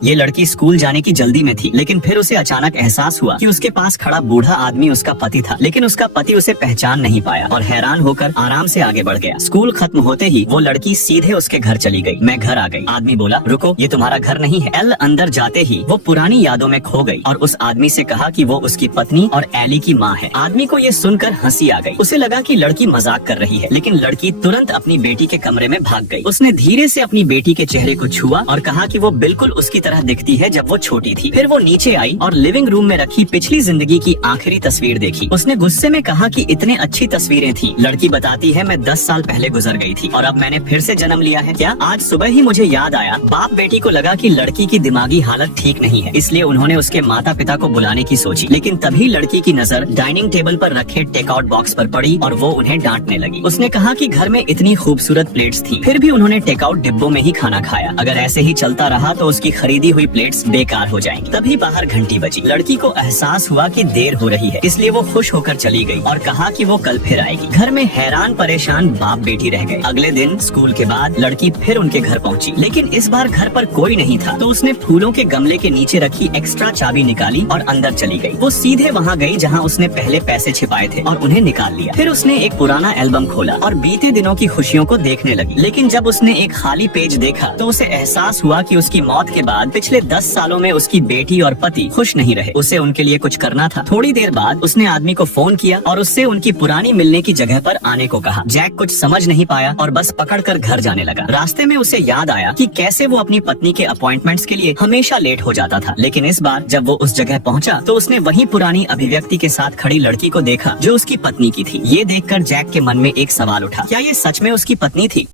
ये लड़की स्कूल जाने की जल्दी में थी, लेकिन फिर उसे अचानक एहसास हुआ कि उसके पास खड़ा बूढ़ा आदमी उसका पति था, लेकिन उसका पति उसे पहचान नहीं पाया और हैरान होकर आराम से आगे बढ़ गया। स्कूल खत्म होते ही वो लड़की सीधे उसके घर चली गई। मैं घर आ गई। आदमी बोला, रुको, ये तुम्हारा घर नहीं है। एल अंदर जाते ही वो पुरानी यादों में खो गई और उस आदमी से कहा कि वो उसकी पत्नी और एली की माँ है। आदमी को ये सुनकर हंसी आ गई। उसे लगा कि लड़की मजाक कर रही है, लेकिन लड़की तुरंत अपनी बेटी के कमरे में भाग गई। उसने धीरे से अपनी बेटी के चेहरे को छुआ और कहा कि वो बिल्कुल उसकी तरह दिखती है जब वो छोटी थी। फिर वो नीचे आई और लिविंग रूम में रखी पिछली जिंदगी की आखिरी तस्वीर देखी। उसने गुस्से में कहा कि इतने अच्छी तस्वीरें थी। लड़की बताती है, मैं 10 साल पहले गुजर गई थी और अब मैंने फिर से जन्म लिया है। क्या आज सुबह ही मुझे याद आया। बाप बेटी को लगा कि लड़की की दिमागी हालत ठीक नहीं है, इसलिए उन्होंने उसके माता पिता को बुलाने की सोची, लेकिन तभी लड़की की नजर डाइनिंग टेबल पर रखे टेकआउट बॉक्स पर पड़ी और वो उन्हें डांटने लगी। उसने कहा कि घर में इतनी खूबसूरत प्लेट्स थी, फिर भी उन्होंने टेकआउट डिब्बों में ही खाना खाया। अगर ऐसे ही चलता रहा तो उसकी खरीदी हुई प्लेट्स बेकार हो जाएंगी। तभी बाहर घंटी बजी। लड़की को एहसास हुआ कि देर हो रही है, इसलिए वो खुश होकर चली गई और कहा कि वो कल फिर आएगी। घर में हैरान परेशान बाप बेटी रह गए। अगले दिन स्कूल के बाद लड़की फिर उनके घर पहुंची, लेकिन इस बार घर पर कोई नहीं था। तो उसने फूलों के गमले के नीचे रखी एक्स्ट्रा चाबी निकाली और अंदर चली गई। वो सीधे वहाँ गई जहाँ उसने पहले पैसे छिपाए थे और उन्हें निकाल लिया। फिर उसने एक पुराना एल्बम खोला और बीते दिनों की खुशियों को देखने लगी, लेकिन जब उसने एक खाली पेज देखा तो उसे एहसास हुआ कि उसकी मौत के बाद पिछले 10 सालों में उसकी बेटी और पति खुश नहीं रहे। उसे उनके लिए कुछ करना था। थोड़ी देर बाद उसने आदमी को फोन किया और उससे उनकी पुरानी मिलने की जगह पर आने को कहा। जैक कुछ समझ नहीं पाया और बस पकड़कर घर जाने लगा। रास्ते में उसे याद आया कि कैसे वो अपनी पत्नी के अपॉइंटमेंट्स के लिए हमेशा लेट हो जाता था, लेकिन इस बार जब वो उस जगह पहुंचा तो उसने वही पुरानी अभिव्यक्ति के साथ खड़ी लड़की को देखा जो उसकी पत्नी की थी। ये देखकर जैक के मन में एक सवाल उठा, क्या ये सच में उसकी पत्नी थी?